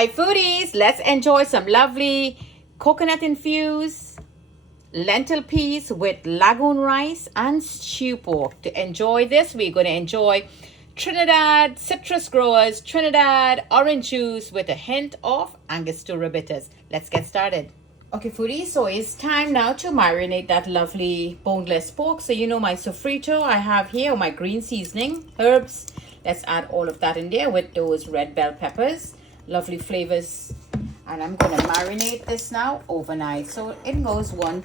Hi foodies, let's enjoy some lovely coconut infused lentil peas with lagoon rice and stew pork. To enjoy this, we're going to enjoy Trinidad citrus growers, Trinidad orange juice with a hint of Angostura bitters. Let's get started. Okay foodies, so it's time now to marinate that lovely boneless pork. So you know my sofrito I have here, my green seasoning, herbs. Let's add all of that in there with those red bell peppers. Lovely flavors. And I'm going to marinate this now overnight. So it goes 1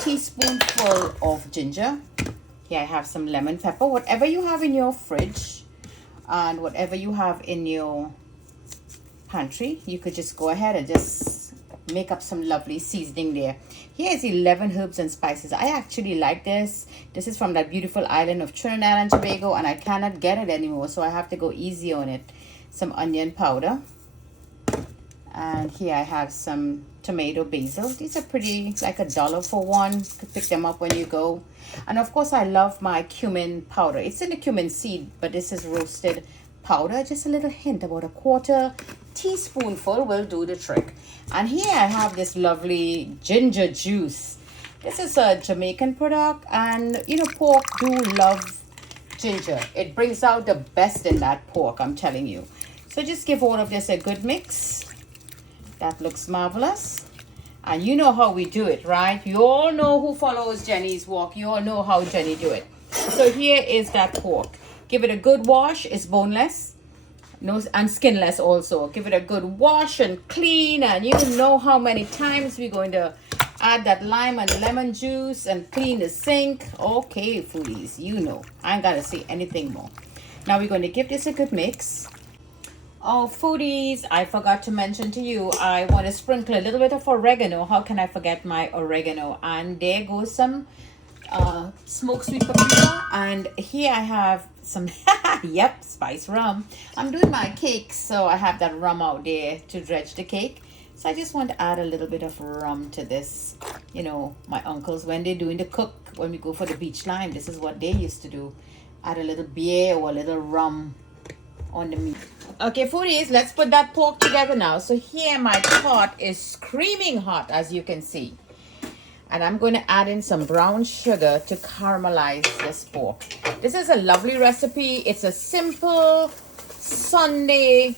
teaspoonful of ginger. Here I have some lemon pepper. Whatever you have in your fridge and whatever you have in your pantry, you could just go ahead and just make up some lovely seasoning there. Here is 11 herbs and spices. I actually like this. This is from that beautiful island of Trinidad and Tobago, and I cannot get it anymore, so I have to go easy on it. Some onion powder. And here I have some tomato basil. These are pretty, like $1 for one. You could pick them up when you go. And of course I love my cumin powder. It's in the cumin seed, but this is roasted powder. Just a little hint, about 1/4 teaspoonful will do the trick. And here I have this lovely ginger juice. This is a Jamaican product, and you know, pork do love ginger. It brings out the best in that pork, I'm telling you. So just give all of this a good mix. That looks marvelous. And you know how we do it, right? You all know who follows Jenny's walk. You all know how Jenny do it. So here is that pork. Give it a good wash. It's boneless. No, and skinless also. Give it a good wash and clean. And you know how many times we're going to add that lime and lemon juice and clean the sink. Okay, foodies, you know. I ain't got to say anything more. Now we're going to give this a good mix. Oh, foodies, I forgot to mention to you, I want to sprinkle a little bit of oregano. How can I forget my oregano? And there goes some smoked sweet paprika. And here I have some, yep, spice rum. I'm doing my cake, so I have that rum out there to dredge the cake. So I just want to add a little bit of rum to this. You know, my uncles, when they're doing the cook, when we go for the beach lime, this is what they used to do. Add a little beer or a little rum on the meat. Okay foodies, let's put that pork together now. So here my pot is screaming hot, as you can see, and I'm going to add in some brown sugar to caramelize this pork. This is a lovely recipe. It's a simple Sunday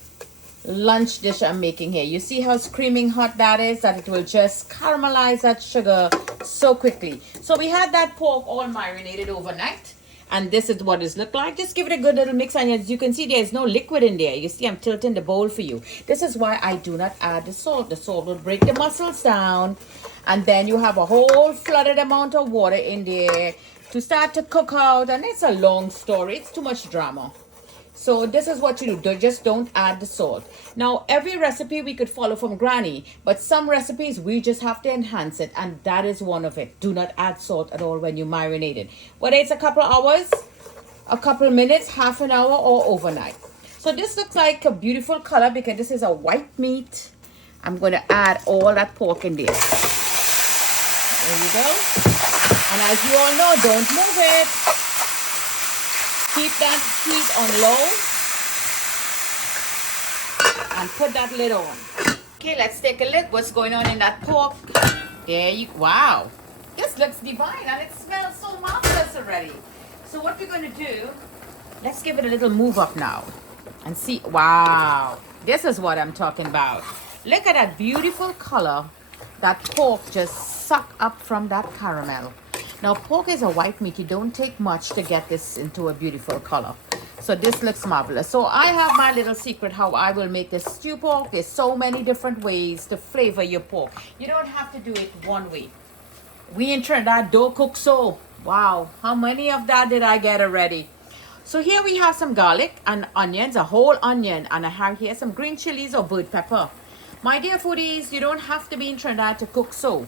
lunch dish I'm making here. You see how screaming hot that is, that it will just caramelize that sugar so quickly. So we had that pork all marinated overnight. And this is what it looks like. Just give it a good little mix. And as you can see, there's no liquid in there. You see, I'm tilting the bowl for you. This is why I do not add the salt. The salt will break the mussels down. And then you have a whole flooded amount of water in there to start to cook out. And it's a long story. It's too much drama. So this is what you do. Just don't add the salt. Now, every recipe we could follow from Granny, but some recipes we just have to enhance it, and that is one of it. Do not add salt at all when you marinate it. Whether it's a couple of hours, a couple of minutes, half an hour, or overnight. So this looks like a beautiful color because this is a white meat. I'm going to add all that pork in there. There you go. And as you all know, don't move it. Keep that heat on low and put that lid on. Okay, let's take a look what's going on in that pork. There you, wow. This looks divine and it smells so marvelous already. So what we're going to do, let's give it a little move up now and see. Wow, this is what I'm talking about. Look at that beautiful color that pork just sucked up from that caramel. Now, pork is a white meat. You don't take much to get this into a beautiful color. So this looks marvelous. So I have my little secret how I will make this stew pork. There's so many different ways to flavor your pork. You don't have to do it one way. We in Trinidad don't cook so. Wow, how many of that did I get already? So here we have some garlic and onions, a whole onion. And I have here some green chilies or bird pepper. My dear foodies, you don't have to be in Trinidad to cook so.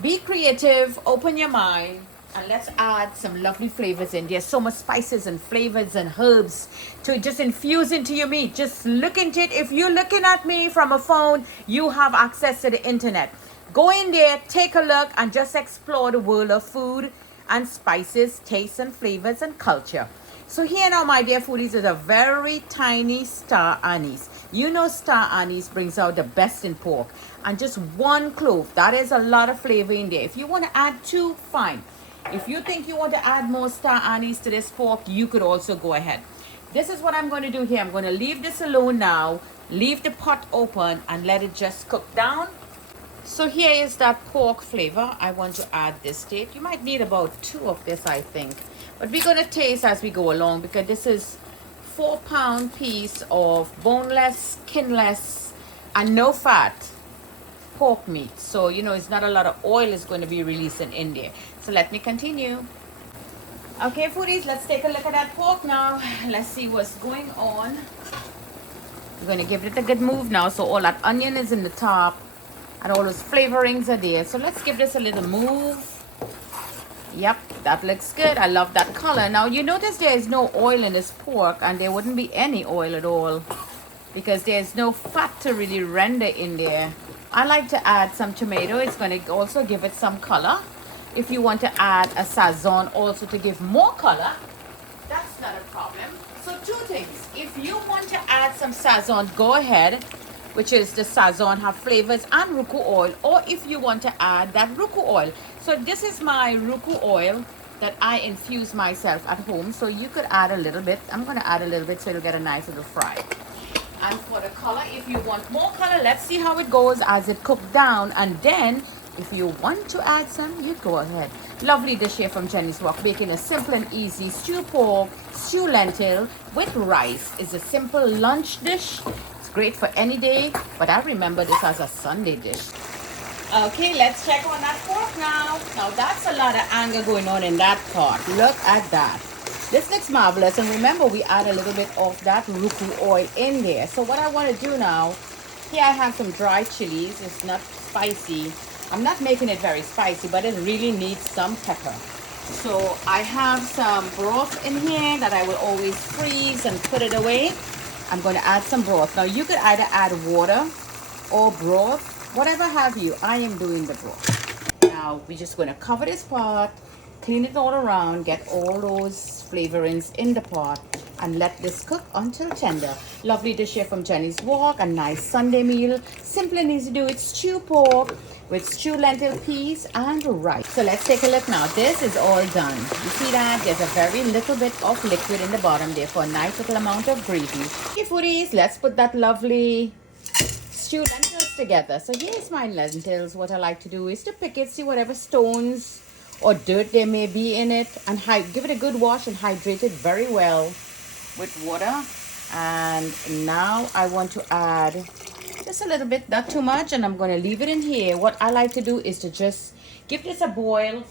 Be creative, open your mind, and let's add some lovely flavors in. There's so much spices and flavors and herbs to just infuse into your meat. Just look into it. If you're looking at me from a phone, you have access to the internet. Go in there, take a look, and just explore the world of food and spices, tastes and flavors and culture. So here now, my dear foodies, is a very tiny star anise. You know star anise brings out the best in pork. And just 1 clove, that is a lot of flavor in there. If you want to add 2, fine. If you think you want to add more star anise to this pork, you could also go ahead. This is what I'm going to do here. I'm going to leave this alone now. Leave the pot open and let it just cook down. So here is that pork flavor. I want to add this to it. You might need about 2 of this, I think. But we're going to taste as we go along, because this is 4-pound piece of boneless, skinless, and no fat pork meat. So, you know, it's not a lot of oil is going to be releasing in there. So let me continue. Okay, foodies, let's take a look at that pork now. Let's see what's going on. We're going to give it a good move now. So all that onion is in the top and all those flavorings are there. So let's give this a little move. Yep, that looks good. I love that color. Now you notice there is no oil in this pork, and there wouldn't be any oil at all because there's no fat to really render in there. I like to add some tomato. It's going to also give it some color. If you want to add a sazon also to give more color, that's not a problem. So 2 things. If you want to add some sazon, go ahead, which is the sazon have flavors and ruku oil, or if you want to add that ruku oil. So this is my ruku oil that I infuse myself at home. So you could add a little bit. I'm going to add a little bit so it'll get a nice little fry. And for the color, if you want more color, let's see how it goes as it cooks down. And then if you want to add some, you go ahead. Lovely dish here from Jenny's Wok, making a simple and easy stew pork, stew lentil with rice. It's a simple lunch dish. It's great for any day, but I remember this as a Sunday dish. Okay, let's check on that pork now. Now that's a lot of anger going on in that pot. Look at that. This looks marvelous, and remember we add a little bit of that ruku oil in there. So what I want to do now, here I have some dry chilies. It's not spicy. I'm not making it very spicy, but it really needs some pepper. So I have some broth in here that I will always freeze and put it away. I'm going to add some broth. Now you could either add water or broth, whatever have you. I am doing the broth. Now we're just going to cover this pot, clean it all around, get all those flavorings in the pot, and let this cook until tender. Lovely dish here from Jenny's Wok, a nice Sunday meal. Simple and easy to do. It's stew pork with stew lentil peas and rice. So let's take a look now. This is all done. You see that? There's a very little bit of liquid in the bottom there for a nice little amount of gravy. Okay, foodies, let's put that lovely stewed lentils together. So here's my lentils. What I like to do is to pick it, see whatever stones or dirt there may be in it, and give it a good wash and hydrate it very well with water. And now I want to add just a little bit, not too much, and I'm going to leave it in here. What I like to do is to just give this a boil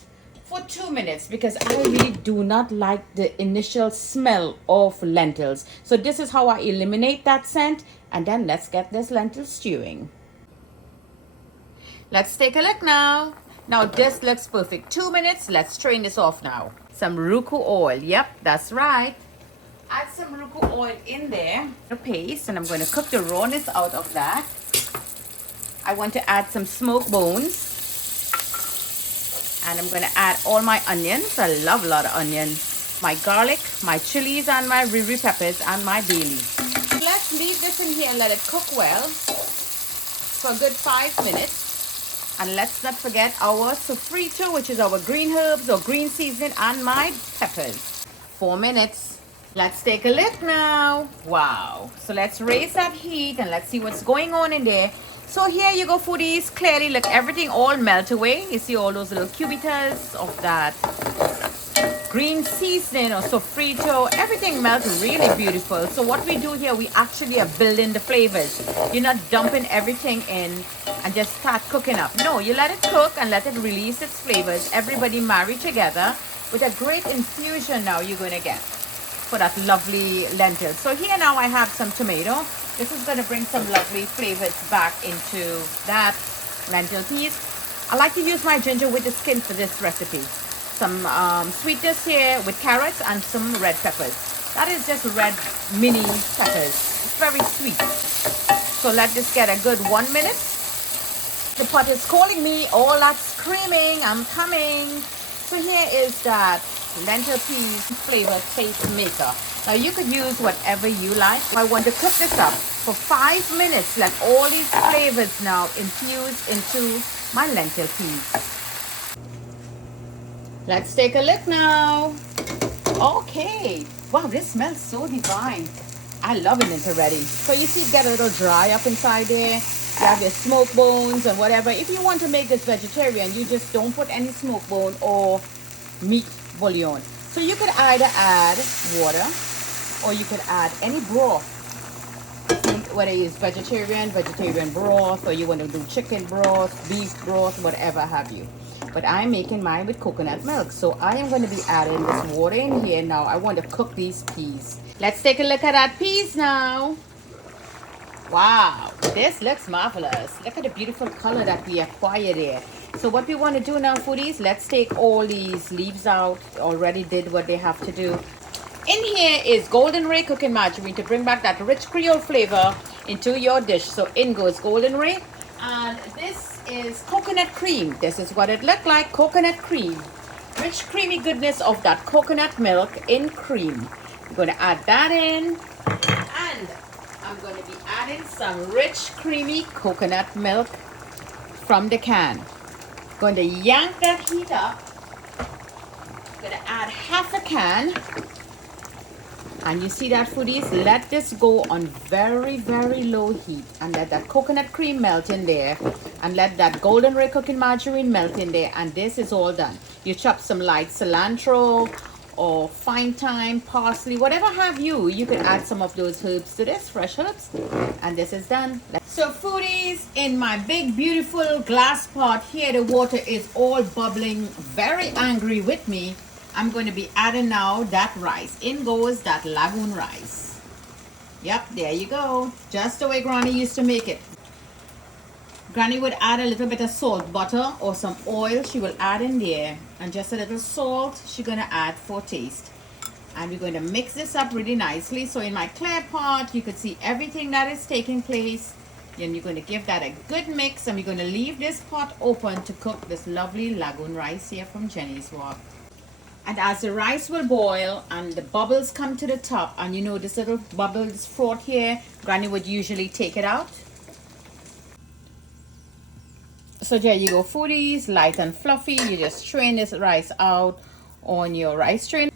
for 2 minutes, because I really do not like the initial smell of lentils. So this is how I eliminate that scent. And then let's get this lentil stewing. Let's take a look now. Now this looks perfect. 2 minutes. Let's strain this off now. Some ruku oil. Yep, that's right. Add some ruku oil in there. A paste, and I'm going to cook the rawness out of that. I want to add some smoked bones. And I'm going to add all my onions. I love a lot of onions. My garlic, my chilies, and my riri peppers, and my bay leaf. Let's leave this in here and let it cook well for a good 5 minutes. And let's not forget our sofrito, which is our green herbs or green seasoning, and my peppers. 4 minutes. Let's take a look now. Wow. So let's raise that heat and let's see what's going on in there. So here you go, foodies. Clearly, look, everything all melt away. You see all those little cubitas of that green seasoning or sofrito. Everything melts really beautiful. So what we do here, we actually are building the flavors. You're not dumping everything in and just start cooking up. No, you let it cook and let it release its flavors. Everybody marry together with a great infusion now you're going to get for that lovely lentil. So here now I have some tomato. This is going to bring some lovely flavors back into that lentil piece. I like to use my ginger with the skin for this recipe. Some sweetness here with carrots and some red peppers. That is just red mini peppers. It's very sweet. So let this get a good 1 minute. The pot is calling me. All that screaming, I'm coming. So here is that lentil peas flavor taste maker. Now you could use whatever you like. I want to cook this up for 5 minutes. Let all these flavors now infuse into my lentil peas. Let's take a look now. Okay. Wow, this smells so divine. I love it already. So you see, get a little dry up inside there. You have your smoke bones and whatever. If you want to make this vegetarian, you just don't put any smoke bone or meat bouillon. So you could either add water or you could add any broth. Whether it's vegetarian broth, or you want to do chicken broth, beef broth, whatever have you. But I'm making mine with coconut milk. So I am going to be adding this water in here now. I want to cook these peas. Let's take a look at that peas now. Wow, this looks marvelous. Look at the beautiful color that we acquired there. So what we want to do now, foodies, let's take all these leaves out. Already did what they have to do. In here is Golden Ray cooking margarine to bring back that rich Creole flavor into your dish. So in goes Golden Ray. And this is coconut cream. This is what it looked like, coconut cream. Rich creamy goodness of that coconut milk in cream. I'm going to add that in. And I'm going to be adding some rich creamy coconut milk from the can. Going to yank that heat up. Going to add half a can. And you see that, foodies? Let this go on very, very low heat and let that coconut cream melt in there and let that Golden Ray cooking margarine melt in there, and this is all done. You chop some light cilantro or fine thyme, parsley, whatever have you. You can add some of those herbs to this, fresh herbs, and this is done. So foodies, in my big beautiful glass pot here, the water is all bubbling, very angry with me. I'm going to be adding now that rice. In goes that lagoon rice. Yep, there you go. Just the way Granny used to make it. Granny would add a little bit of salt, butter, or some oil. She will add in there. And just a little salt she's going to add for taste. And we're going to mix this up really nicely. So in my clear pot, you could see everything that is taking place. Then you're going to give that a good mix. And we're going to leave this pot open to cook this lovely lagoon rice here from Jenny's Wok. And as the rice will boil and the bubbles come to the top, and you know this little bubbles froth here, Granny would usually take it out. So there you go, foodies, light and fluffy. You just strain this rice out on your rice strainer.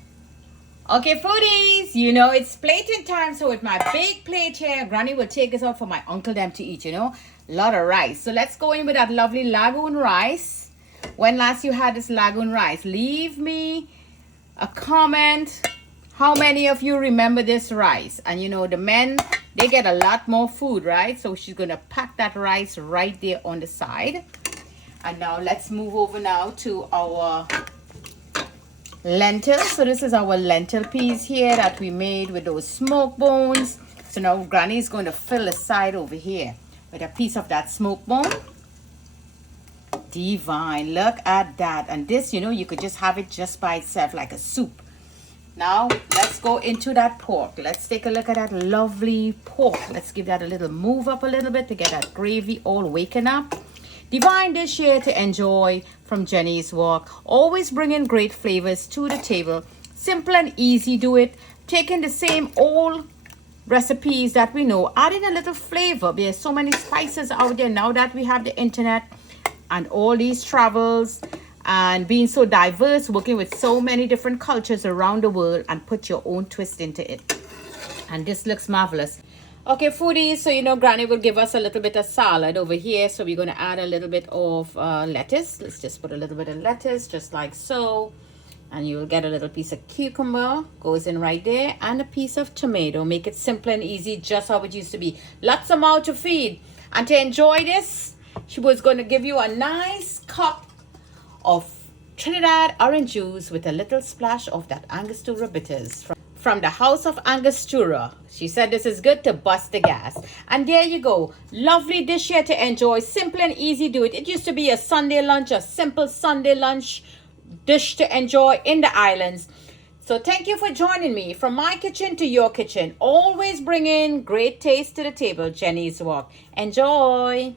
Okay, foodies, you know it's plating time. So with my big plate here, Granny will take this out for my uncle them to eat, you know. A lot of rice. So let's go in with that lovely lagoon rice. When last you had this lagoon rice? Leave me a comment. How many of you remember this rice? And you know, the men, they get a lot more food, right? So she's going to pack that rice right there on the side. And now let's move over now to our lentils. So this is our lentil peas here that we made with those smoke bones. So now Granny is going to fill the side over here with a piece of that smoke bone. Divine, look at that. And this, you know, you could just have it just by itself like a soup. Now let's go into that pork. Let's take a look at that lovely pork. Let's give that a little move up a little bit to get that gravy all waken up. Divine dish here to enjoy from Jenny's Wok. Always bringing great flavors to the table. Simple and easy, do it. Taking the same old recipes that we know, adding a little flavor. There's so many spices out there now that we have the internet and all these travels and being so diverse, working with so many different cultures around the world, and put your own twist into it. And this looks marvelous. Okay, foodies, so you know Granny will give us a little bit of salad over here. So we're going to add a little bit of lettuce. Let's just put a little bit of lettuce, just like so. And you will get a little piece of cucumber, goes in right there, and a piece of tomato. Make it simple and easy, just how it used to be. Lots of mouth to feed. And to enjoy this, she was going to give you a nice cup of Trinidad orange juice with a little splash of that Angostura bitters from the House of Angostura. She said this is good to bust the gas. And there you go. Lovely dish here to enjoy. Simple and easy, do it. It used to be a Sunday lunch, a simple Sunday lunch dish to enjoy in the islands. So thank you for joining me from my kitchen to your kitchen. Always bringing great taste to the table. Jenny's Wok. Enjoy.